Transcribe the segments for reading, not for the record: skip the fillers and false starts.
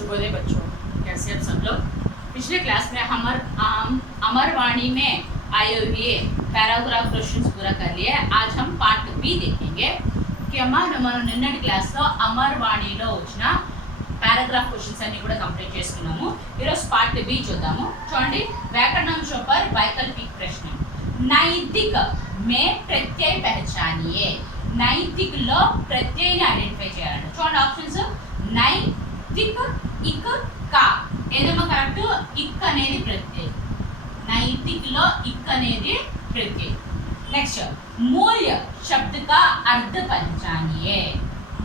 शुभोदय बच्चों, कैसे आप सब लोग। पिछले क्लास में हम अमरवाणी में आए हुए पैराग्राफ क्वेश्चंस पूरा कर लिए। आज हम पार्ट बी देखेंगे कि మనం నిన్నటి క్లాస్లో అమర్వాణిలో వచ్చిన పారాగ్రాఫ్ క్వశ్చన్స్ అన్ని కూడా కంప్లీట్ చేసుకున్నాము। ఈరోజు పార్ట్ బి చూద్దాము। చూడండి, व्याकरणांशों पर वैकल्पिक प्रश्न। नैतिक में प्रत्यय पहचानिए। नैतिक లో ప్రత్యయని ఐడెంటిఫై చేయాలంట। చూడండి ఆప్షన్స్, నైతిక్, ఇక్, కా। ఏదమ్మా కరెక్ట్? ఇక్ అనేది ప్రత్యయం। नैतिक లో ఇక్ అనేది ప్రత్యయం। नेक्स्ट, मूल्य शब्द का अर्थ पहचानिए।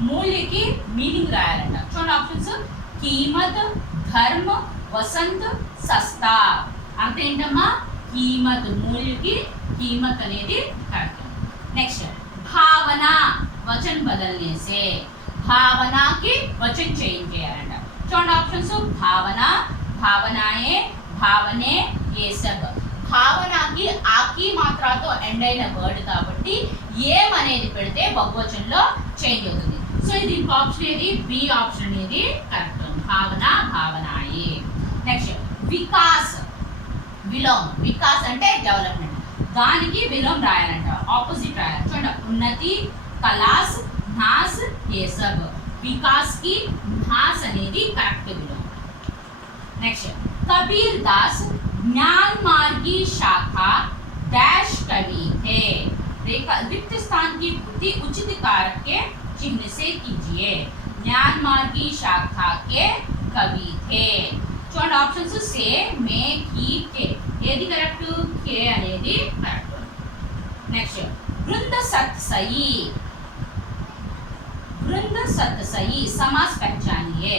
मूल्य की मीनिंग రాయాలంట। చూడండి ఆప్షన్స్, कीमत, धर्म, वसंत, सस्ता। అంటే ఏంటమ్మా? कीमत, मूल्य की कीमत అనేది కరెక్ట్। नेक्स्ट, भावना वचन बदलने से। भावना की वचन चेंज చేయాలంట। చూడండి ఆప్షన్స్, भावना, भावनाएं, भावने, ये सब। భావనకి ఆకి మాత్రతో ఎండ్ అయిన వర్డ్ కాబట్టి ఏం అనేది పెడితే బహువచనంలో చేంజ్ అవుతుంది। సో ఇది ఆప్షన్ ఏది? బి ఆప్షన్ అనేది కరెక్ట్। భావన, భావనాయి। నెక్స్ట్, వికాస్, విలోమ। వికాస్ అంటే డెవలప్మెంట్, దానికి విలోమ రాయాలంట, ఆపోజిట్ రాయాలి। చూడండి, ఉన్నతి, కలాస్, నాస్, ये सब। వికాస్ కి నాస్ అనేది కరెక్ట్ విలోమ। నెక్స్ట్, కబీర్ దాస్ ज्ञान मार्गी शाखा डैश कवि थे। रिक्त स्थान की पूर्ति उचित कारक के चिन्ह से कीजिए। ज्ञान मार्गी शाखा के कवि थे। చూడండి ఆప్షన్స్, సే, మే, की, के। ఏది కరెక్ట్? के అనేది కరెక్ట్। నెక్స్ట్, वृंद सत सही। वृंद सत सही समास पहचानिए।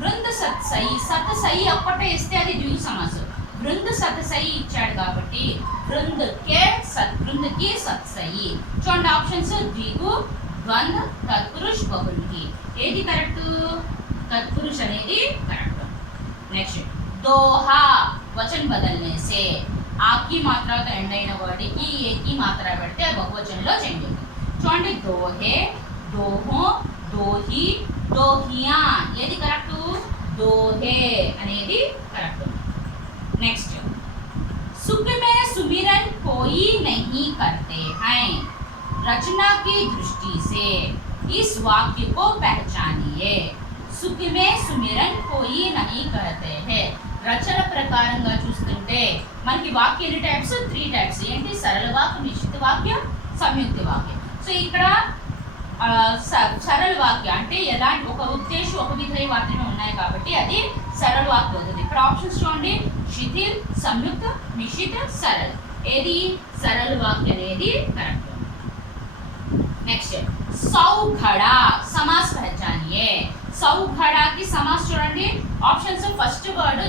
వృంద సత్ సయి, సత్ సయి ఒక్కటే ఇస్తే అది ద్విగు సమాసం। వృంద సత్ సయి ఇచ్చాడు కాబట్టి వృంద కే సత్, వృంద కి సత్ సయి। చూడండి ఆప్షన్స్, ద్విగు, ద్వంద్వ, తత్పురుష, బహుళి। ఏది కరెక్ట్? తత్పురుష అనేది కరెక్ట్। నెక్స్ట్, దోహా వచन बदलने से। ఆకి మాత్రతో ఎండ్ అయిన వర్డ్ కి ఏకి మాత్ర పెడితే బహువచనంలో చేంజ్ అవుతుంది। చూడండి, దోహే, దోహో, దోహి, దోహియా। ఏది కరెక్ట్? దోహే అనేది కరెక్ట్। నెక్స్ట్, सुख में सुमिरन कोई नहीं करते हैं। रचना की दृष्टि से इस वाक्य को पहचानिए। सुख में सुमिरन कोई नहीं करते हैं। రచన ప్రకారంగా చూస్తుంటే మనకి వాక్య ఎన్ని టైప్స్? 3 టైప్స్। ఏంటి? సరళ వాక్యం, నిశ్చిత వాక్యం, సంయుక్త వాక్యం। సో ఇక్కడ సరళ వాక్య అంటే ఎలాంటి ఒక ఉద్దేశం, ఒక విధేయ మాత్రమే ఉన్నాయి కాబట్టి అది సరళ వాక్యం అవుతుంది। ఇక్కడ ఆప్షన్స్ చూడండి, శిథిల్, సంయుక్త, నిశ్చిత, సరళ। ఏది సరళ వాక్య అనేది కరెక్ట్। నెక్స్ట్, సౌఘడా समास पहचानिए। సౌఘడా కి समास చూడండి ఆప్షన్స్, ఫస్ట్ వర్డ్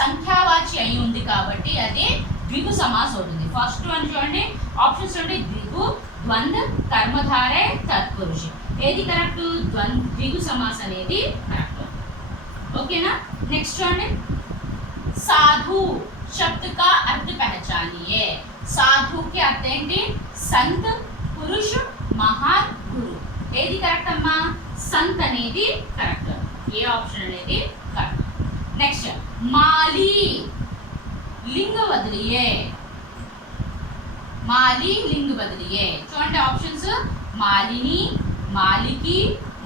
సంఖ్యావాచి అయి ఉంది కాబట్టి అది ద్విగు సమాస్ అవుతుంది। ఫస్ట్ వన్ చూడండి ఆప్షన్స్ చూడండి, ద్విగు, ద్వంద్వ, कर्मधारय, तत्पुरुष। ఏది కరెక్ట్? ద్విగు సమాస్ అనేది కరెక్ట్। ఓకేనా? నెక్స్ట్ చూడండి, साधु शब्द का अर्थ पहचानिए। साधु के अर्थ ఏంటి? సంత్, పురుష, మహాన్, గురు। ఏది కరెక్ట్ అమ్మా? సంత్ అనేది కరెక్ట్। ఏ ఆప్షన్ అనేది కరెక్ట్। నెక్స్ట్, మాలి లింగ బదిలియే। माली लिंग बदलिए। చూడండి ఆప్షన్స్, మాలిని, మాలికి,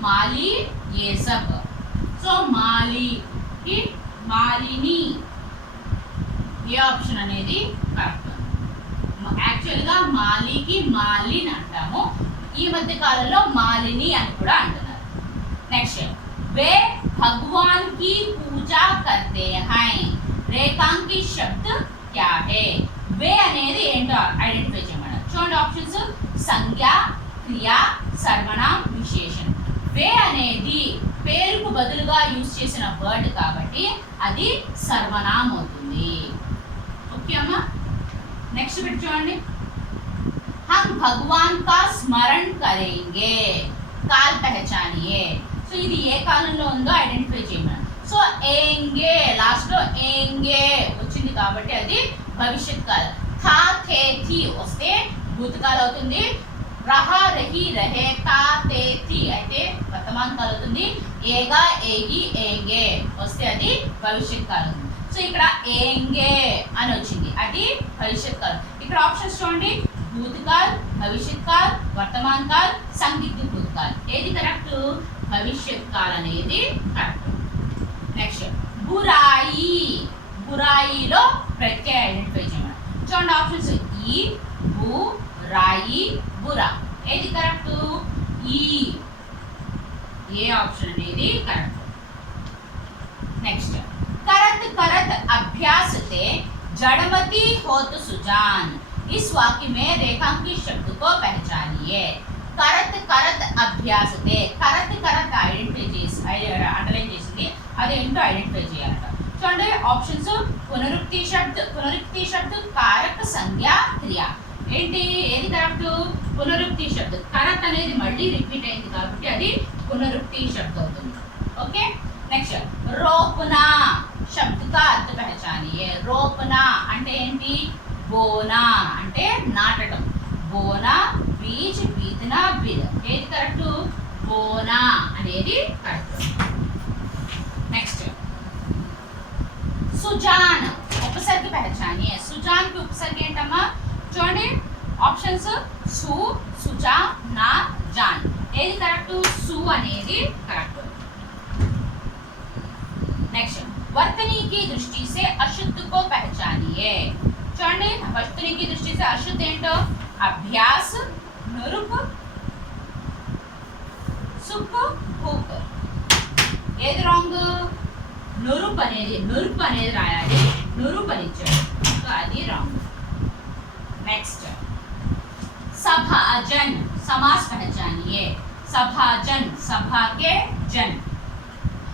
మాలి, ये सब। సో మాలికి, మాలిని, ఏ ఆప్షన్ అనేది కరెక్ట్। యాక్చువల్గా మాలికి మాలిని అంటాము, ఈ మధ్య కాలంలో మాలిని అని కూడా అంటున్నారు। నెక్స్ట్, वे भगवान की पूजा करते हैं। रेखांकित शब्द क्या है? వే అనేది ఏంటో ఐడెంటిఫై చేయమన్నారు। చూడండి ఆప్షన్స్, సంజ్ఞ, క్రియ, సర్వనామ, విశేషణం। వే అనేది పేరుకు బదులుగా యూజ్ చేసిన వర్డ్ కాబట్టి అది సర్వనామం అవుతుంది। ఓకే అమ్మా? నెక్స్ట్ బిట్ చూడండి, हम भगवान का स्मरण करेंगे। काल पहचानिए। సో ఇది ఏ కాలంలో ఉందో ఐడెంటిఫై చేయమన్నారు। సో ఏంగే లాస్ట్ లో ఏంగే వచ్చింది కాబట్టి అది భవిష్యత్ కాలం। థా, థే, థీ వస్తే భూతకాలం అవుతుంది। రహ, రహి, రహే, తా, తే, థీ అయితే వర్తమాన కాలం అవుతుంది। ఏగా ఏగి ఏంగే వస్తే అది భవిష్యత్ కాలం. సో ఇక్కడ ఏంగే అని వచ్చింది, అది భవిష్యత్ కాలం. ఇక్కడ ఆప్షన్స్ చూడండి, భూతకాల్, భవిష్యత్ కాల్, వర్తమాన్ కాల్, సందిగ్ధ భూతకాల్. ఏది కరెక్ట్? భవిష్యత్ కాల్ అనేది కరెక్ట్. నెక్స్ట్ బురాయి. బురాయిలో ప్రత్యయ ఐడెంటిఫై చేయమని చూడండి. ఆప్షన్స్ ఈ, బు, రాయి, బురా. ఏది కరెక్ట్? ఈ. ఏ ఆప్షన్ అనేది కరెక్ట్. नेक्स्ट करत करत अभ्यास से जड़मती होत सुजान. इस वाक्य में रेखांकित शब्द को पहचानिए. करत करत अभ्यास से करत करत अंडरलाइन చేసింది, అదేంటో ఐడెంటిఫై చేయాలట. చూడండి ఆప్షన్స్, పునరుక్తి శబ్ద, కారక, సంజ్ఞ, క్రియ. ఏంటి ఏది కరెక్ట్? పునరుక్తి శబ్ద. కరత్ అనేది మళ్ళీ రిపీట్ అయింది కాబట్టి అది పునరుక్తి శబ్ద అవుతుంది. ఓకే. नेक्स्ट रोपना शब्द का अर्थ पहचानिए. रोपना అంటే ఏంటి? బోనా అంటే నాటడం. బోనా, బీజ్, బీదనా, బిల్. ఏది కరెక్ట్? బోనా అనేది కరెక్ట్. నెక్స్ట్ సుజాన్ ఉపసర్గ पहचानिए. సుజాన్ కి ఉపసర్గ ఏంటమ్మా? చూడండి ఆప్షన్స్ సు, సుజా, నా, జాన్. ఏది కరెక్ట్? సు అనేది కరెక్ట్. नेक्स्ट वर्तनी की दृष्टि से अशुद्ध को पहचानिए. చూడండి वर्तनी की दृष्टि से अशुद्ध ఏంటో? అభ్యాస్, నురుప్, సుక్, హుక్. ఏది రాంగ్? నురుప్ అనేది రాయాలి, నురుప్ అని ఇచ్చాడు, సో అది రాంగ్. नेक्स्ट सभाजन समास पहचानिए. सभाजन सभा के जन.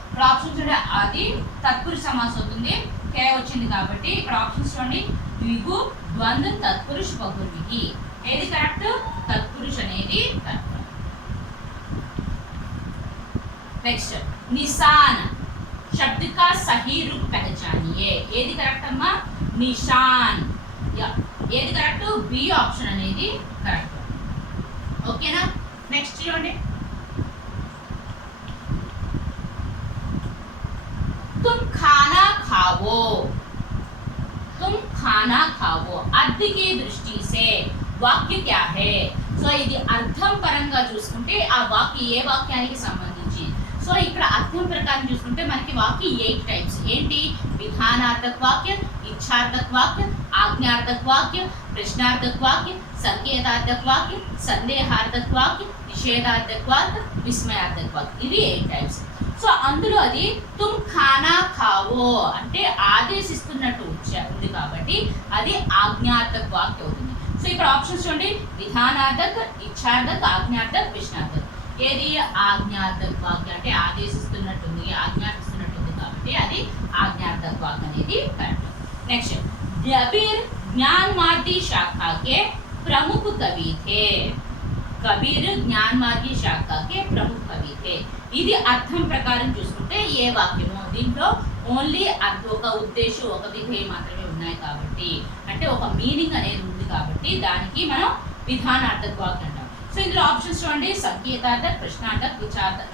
ఇక్కడ ఆప్షన్ చూడండి, అది తత్పురుష సమాసం అవుతుంది, కే వచ్చింది కాబట్టి. ఇక్కడ ఆప్షన్స్ చూడండి, ద్విగు, ద్వంద్వ, తత్పురుష, బహువ్రీహి. ఏది కరెక్ట్? తత్పురుష అనేది కరెక్ట్. నెక్స్ట్ నిశాన్ शब्द का सही रूप पहचानिए. ఏది కరెక్ట్ అమ్మా? నిశాన్. ఏది కరెక్ట్? బి ఆప్షన్ అనేది కరెక్ట్. ఓకేనా? నెక్స్ట్ చూడండి, तुम खाना खाओ. तुम खाना खाओ अर्थ की दृष्टि से వాక్య क्या है? సో ఇది అర్థం పరంగా చూసుకుంటే ఆ వాక్య ఏ వాక్యానికి సంబంధించి. సో ఇక్కడ అర్థం ప్రకారం చూసుకుంటే మనకి వాక్య 8 టైప్స్. ఏంటి? విధానార్థక వాక్య, ఇచ్ఛార్థక వాక్య, ఆజ్ఞార్థక వాక్య, ప్రశ్నార్థక వాక్య, సంకేతార్థక వాక్య, సందేహార్థక వాక్య, నిషేధార్థక వాక్య, విస్మయార్థక వాక్య. ఇవి 8 టైప్స్. సో అందులో అది తుమ్ ఖానా ఖావో అంటే ఆదేశిస్తున్నట్టు ఉంది కాబట్టి అది ఆజ్ఞార్థక వాక్య అవుతుంది. సో ఇక్కడ ఆప్షన్స్ చూడండి, విధానార్థక్, ఇచ్ఛార్థక్, ఆజ్ఞార్థక్, ప్రశ్నార్థక్. ఏది? ఆజ్ఞార్థక వాక్య అంటే ఆదేశిస్తున్నట్టుంది, ఆజ్ఞాపిస్తున్నట్టుంది కాబట్టి అది ఆజ్ఞార్థక వాక్య అనేది కరెక్ట్. నెక్స్ట్ కబీర్ జ్ఞాన్ మార్గి శాఖకే ప్రముఖ కవి थे. కబీర్ జ్ఞాన్ మార్గి శాఖకే ప్రముఖ కవి थे. ఇది అర్థం ప్రకారం చూసుకుంటే ఏ వాక్యమో? దీంట్లో ఓన్లీ ఒక ఉద్దేశం, ఒక విధేయం మాత్రమే ఉన్నాయి కాబట్టి, అంటే ఒక మీనింగ్ అనేది ఉంది కాబట్టి దానికి మనం విధానార్థక వాక్యం అంటాం. సో ఇందులో ఆప్షన్స్ చూడండి, సంకేతార్థక్, ప్రశ్నార్థక్,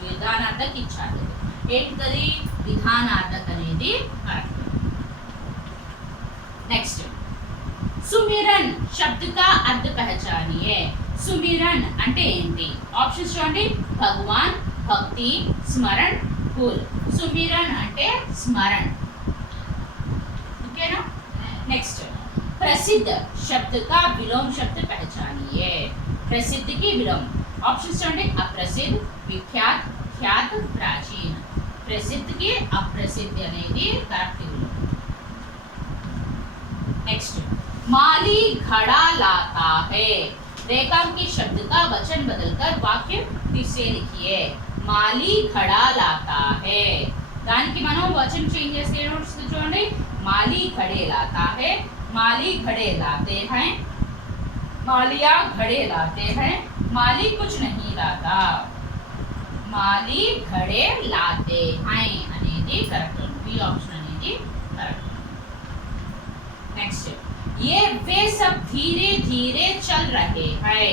విధానార్థక్, ఇచ్ఛార్థక్. ఏంటిది? విధానార్థక్ అనేది కరెక్ట్. నెక్స్ట్ సుమిరన్ శబ్ద కా అర్థ పహచానియే. సుమిరన్ అంటే ఏంటి? ఆప్షన్స్ చూడండి, భగవాన్, భక్తి, స్మరణ, ఫూల్. సుమిరన్ అంటే స్మరణ. ఓకేనా? నెక్స్ట్ ప్రసిద్ధ శబ్ద కా విలోమ శబ్ద పహచానియే. ప్రసిద్ధ కి విలోమ ఆప్షన్స్ చూడండి, అప్రసిద్ధ, విఖ్యాత్, ఖ్యాత్, ప్రాచీన. ప్రసిద్ధ కి అప్రసిద్ధ అనేది కరెక్ట్ విలోమ. नेक्स्ट माली घड़ा लाता है. रेखांकित शब्द का वचन बदलकर वाक्य फिर से लिखिए. माली घड़ा लाता है. దానికి మనం వచనం చేంజ్ చేస్తే వస్తుంది చూడండి, माली घड़े लाता है, माली घड़े लाते हैं, मालिया घड़े लाते हैं, माली कुछ नहीं लाता. माली घड़े लाते हैं అనేది కరెక్ట్. బి ఆప్షన్ అనేది కరెక్ట్. नेक्स्ट ये वे सब धीरे धीरे चल रहे हैं.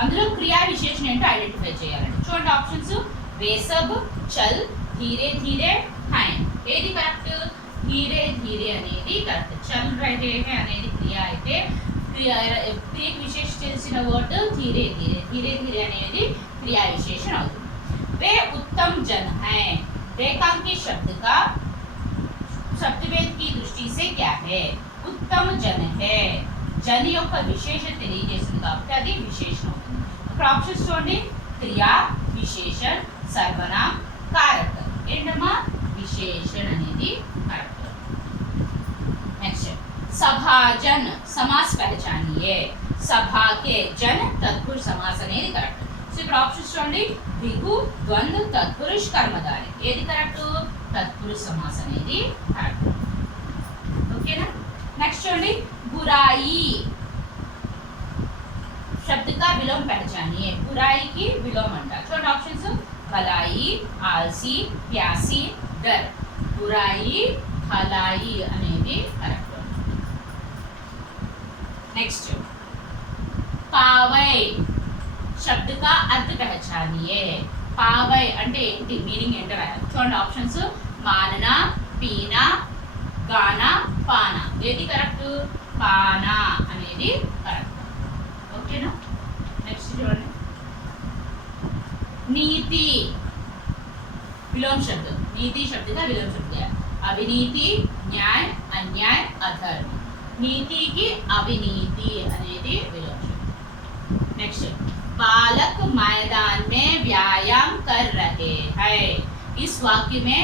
అందులో క్రియా విశేషణ ఏంటో ఐడెంటిఫై చేయాలండి. చూడండి ఆప్షన్స్, वे सब चल धीरे धीरे खाएं ఏది కరెక్ట్ ధీరే ధీరే అనేది కరెక్ట్ చల్ రహే హై అనేది క్రియ అయితే క్రియకి విశేష తెలిసిన వర్డ్ ధీరే ధీరే ధీరే ధీరే అనేది क्रिया विशेषण అవుతుంది वे उत्तम जन हैं रेखांकित शब्द का शब्दभेद की दृष्टि से क्या है उत्तम जन है जन యొక్క విశేషణ తెలియజేస్తుంది కాబట్టి అది విశేషణం అవుతుంది ఇక్కడ ఆప్షన్స్ చూడండి క్రియ విశేషణ సర్వనామ कारक ఏంటమ్మా विशेषण అనేది करेक्ट नेक्स्ट सभाजन समास पहचानिए सभा के जन तत्पुरुष समास అనేది करेक्ट సో ఇక్కడ ఆప్షన్స్ చూడండి ద్విగు ద్వంద్వ తత్పురుష కర్మధారి ఏది కరెక్ట్ తత్పురుష సమాస్ అనేది కరెక్ట్ ఓకేనా నెక్స్ట్ చూడండి बुराई शब्द का विलोम पहचानिए बुराई की विलोम अंटा छोटे ऑप्शंस भलाई आलसी प्यासी डर बुराई भलाई అనేది కరెక్ట్ नेक्स्ट पावई शब्द का अर्थ पहचानिए पावई అంటే ఏంటి మీనింగ్ ఏంటో రాయాలి చూడండి ఆప్షన్స్ మాననా పీనా గానా పానా ఏది కరెక్ట్ పానా అనేది కరెక్ట్ ఓకేనా నెక్స్ట్ చూడండి नीति विलोम शब्द नीति शब्द का विलोम शब्द है अविनीति न्याय अन्याय अधर्म नीति की अविनीति అనేది विलोम शब्द नेक्स्ट बालक मैदान में व्यायाम कर रहे हैं इस वाक्य में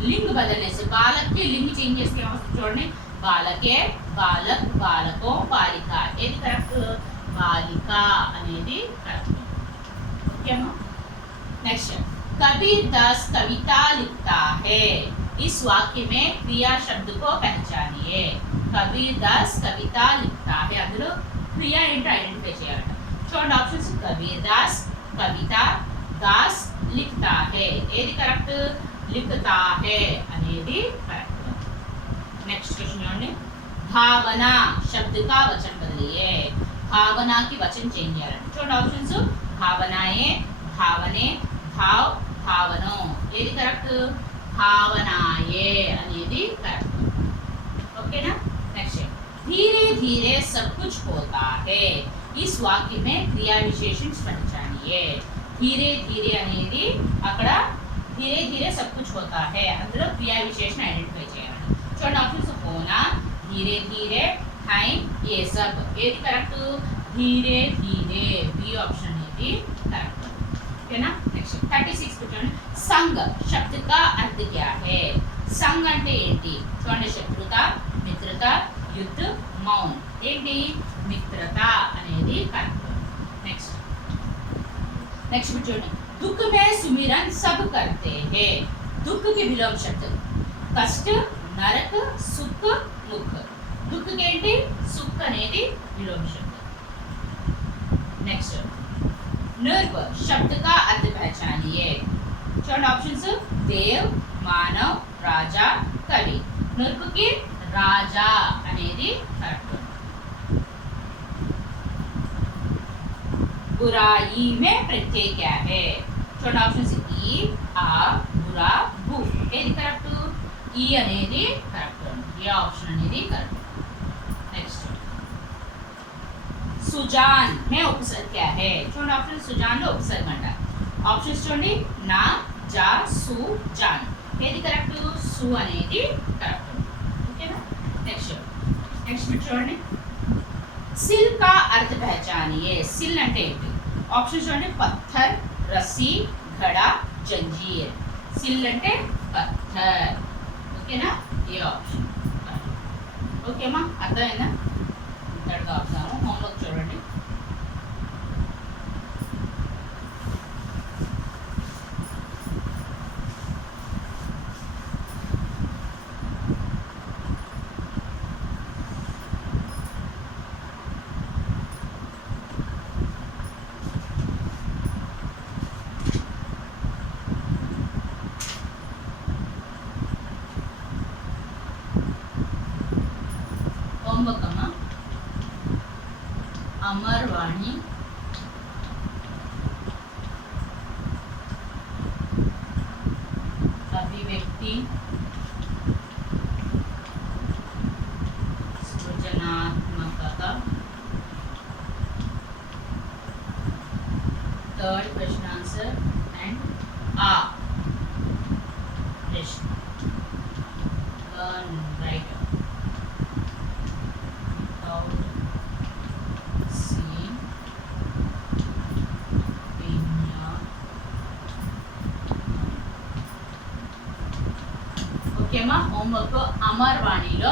लिंग बदलने से बालक के लिंग चेंज చేస్తే చూడండి బాలకే బాలక్ బాలకో బాలిక ఏది కరెక్ట్ బాలిక అనేది కరెక్ట్ ఓకేనా नेक्स्ट कबीर दास कविता लिखता है इस वाक्य में क्रिया शब्द को पहचानिए कबीर दास कविता लिखता है అందులో క్రియ ఏంటో ఐడెంటిఫై చేయాలి చూడండి ఆప్షన్స్ कबीर दास कविता दास लिखता है ఏది కరెక్ట్ लिखता है అనేది కరెక్ట్ नेक्स्ट क्वेश्चन చూడండి भावना शब्द का वचन बदलिए भावना की वचन चेंज చేయాలండి చూడండి ఆప్షన్స్ भावनाएं भावने भाव भावनो ఏది కరెక్ట్ భావనాయే అనేది కరెక్ట్ ఓకేనా నెక్స్ట్ धीरे धीरे सब कुछ होता है इस वाक्य में क्रिया विशेषण पहचानिए धीरे धीरे అనేది అక్కడ धीरे धीरे सब कुछ होता है అందులో क्रिया विशेषण ఐడెంటిఫై చేయాలి చూడండి ఆప్షన్స్ होना धीरे धीरे टाइम ये सब ఏది కరెక్ట్ धीरे धीरे बी ऑप्शन అనేది करेक्ट ओकेना नेक्स्ट 36 क्वेश्चन संग शब्द का अर्थ क्या है संग అంటే ఏంటి చూడండి శత్రుత మిత్రత యుద్ధ మౌన్ ఏంటి మిత్రత అనేది కరెక్ట్ నెక్స్ట్ नेक्स्ट చూడండి दुख में सुमिरन सब करते हैं दुख के विलोम शब्द कष्ट नरक सुख मुख दुख के ఏంటి సుఖ అనేది విలోమ शब्द नेक्स्ट नर्व शब्द का अर्थ पहचानिए छोड़ ऑप्शंस देव मानव राजा कवि नर्व की राजा అనేది కరెక్ట్ बुराई में प्रत्यय क्या है छोड़ ऑप्शंस ई आ बुरा बु ఏది కరెక్ట్ ఈ అనేది కరెక్ట్ ఏ ఆప్షన్ అనేది కరెక్ట్ नेक्स्ट सुजान में उपसर्ग क्या है చూడండి ఆప్షన్ సుజాన్ లో ఉపసర్గ అంట ఆప్షన్స్ చూడండి నా జా సు జాన్ ఏది కరెక్ట్ సు అనేది కరెక్ట్ ఓకేనా నెక్స్ట్ చూడండి सिल का अर्थ पहचानिए सिल అంటే ఏంటి ఆప్షన్స్ చూడండి పత్థర్ రస్సీ ఘడా జంజీర్ సిల్ అంటే పత్థర్ ఓకేనా ఏ ఆప్షన్ ఓకేమా అర్థమైందా థర్డ్ ఆప్షన్ హోంవర్క్ చూడండి होमवर्क अमरवाणी व्यक्ति सृजनात्मकता। थर्ड क्वेश्चन आंसर एंड आ प्रश्न लर्न राइट आउट सी ఓకేమా హోంవర్క్ అమర్వాణిలో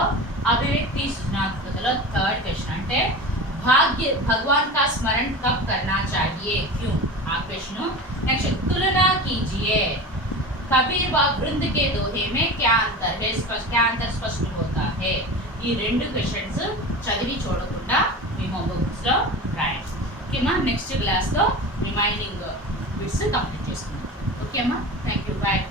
అభివ్యక్తి సృజనాత్మకతలో థర్డ్ క్వశ్చన్ అంటే भगवान का स्मरण कब करना चाहिए क्यों आ क्वेश्चन। नेक्स्ट तुलना कीजिए कबीर व वृंद के दोहे में क्या अंतर है क्या अंतर स्पष्ट होता है। ఈ రెండు క్వశ్చన్స్ చదివి చూడకుండా మీ హోంవర్క్ బుక్స్ లో రాయండి ఓకేమా। నెక్స్ట్ క్లాస్ లో రిమైనింగ్ బిట్స్ కంప్లీట్ చేసుకుందాం ఓకేమా। Thank you bye.